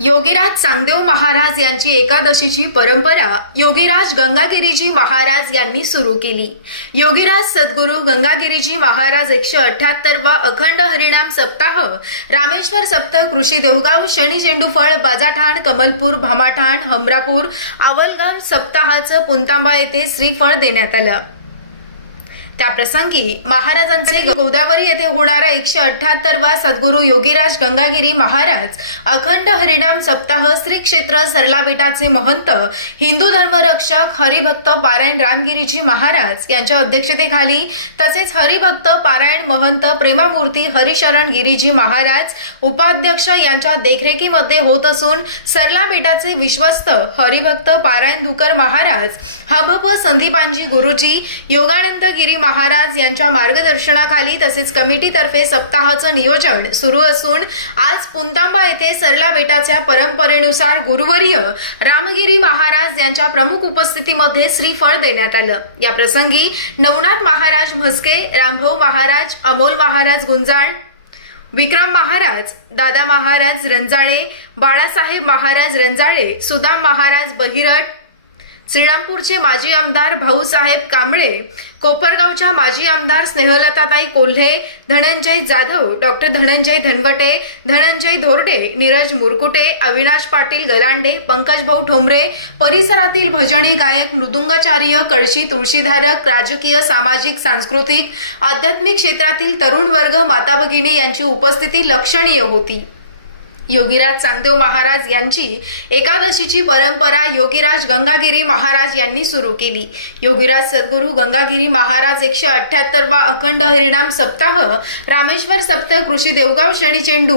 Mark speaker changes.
Speaker 1: योगीराज चांगदेव महाराज यांची एकादशीची परंपरा योगीराज गंगागिरीजी महाराज यांनी सुरू केली. योगीराज सद्गुरू गंगागिरीजी महाराज एकशे अठ्याहत्तरवा अखंड हरिणाम सप्ताह रामेश्वर सप्त कृषी देवगाव शनी झेंडूफळ बाजाठाण कमलपूर भामाठाण हमरापूर आवलगाम सप्ताहाचं पुंतांबा येथे श्रीफळ देण्यात आलं. त्या प्रसंगी महाराजांचे गोदावरी येथे होणारा एकशे अठ्याहत्तर वा सद्गुरू योगीराज गंगागिरी महाराज अखंड हरिनाम सप्ताह श्री क्षेत्र सरला बेटाचे महंत हिंदू धर्मरक्षक हरिभक्त पारायण रामगिरीजी महाराज यांच्या अध्यक्षतेखाली तसेच हरिभक्त पारायण महंत प्रेमामूर्ती हरिशरण गिरीजी महाराज उपाध्यक्ष यांच्या देखरेखीमध्ये होत असून सरला बेटाचे विश्वस्त हरिभक्त पारायण धुकर महाराज हबप संदीपांजी गुरुजी योगानंद गिरी महाराज यांच्या मार्गदर्शनाखाली तसेच कमिटीतर्फे सप्ताहाचं नियोजन सुरू असून आज पुंतांबा येथे सरला बेटाच्या परंपरेनुसार गुरुवर्य रामगिरी महाराज यांच्या प्रमुख उपस्थितीमध्ये श्रीफळ देण्यात आलं. या प्रसंगी नवनाथ महाराज भसके रामभाऊ महाराज अमोल महाराज गुंजाळ विक्रम महाराज दादा महाराज रंजाळे बाळासाहेब महाराज रंजाळे सुदाम महाराज बहिरट श्रीरामपूरचे माजी आमदार भाऊसाहेब कांबळे कोपरगावच्या माजी आमदार स्नेहलताताई कोल्हे धनंजय जाधव डॉक्टर धनंजय धनवटे धनंजय धोरडे नीरज मुरकुटे अविनाश पाटील गलांडे पंकजभाऊ ठोंबरे परिसरातील भजने गायक मृदुंगाचार्य कळशी तुळशीधारक राजकीय सामाजिक सांस्कृतिक आध्यात्मिक क्षेत्रातील तरुण वर्ग माता भगिनी यांची उपस्थिती लक्षणीय होती. योगीराज चांगदेव महाराज यांची एकादशीची परंपरा योगीराज गंगागिरी महाराज यांनी सुरू केली. योगीराज सद्गुरू गंगागिरी महाराज एकशे अठ्याहत्तरवा अखंड हरिणाम सप्ताह रामेश्वर सप्त कृषी देवगाव शनी चेंडू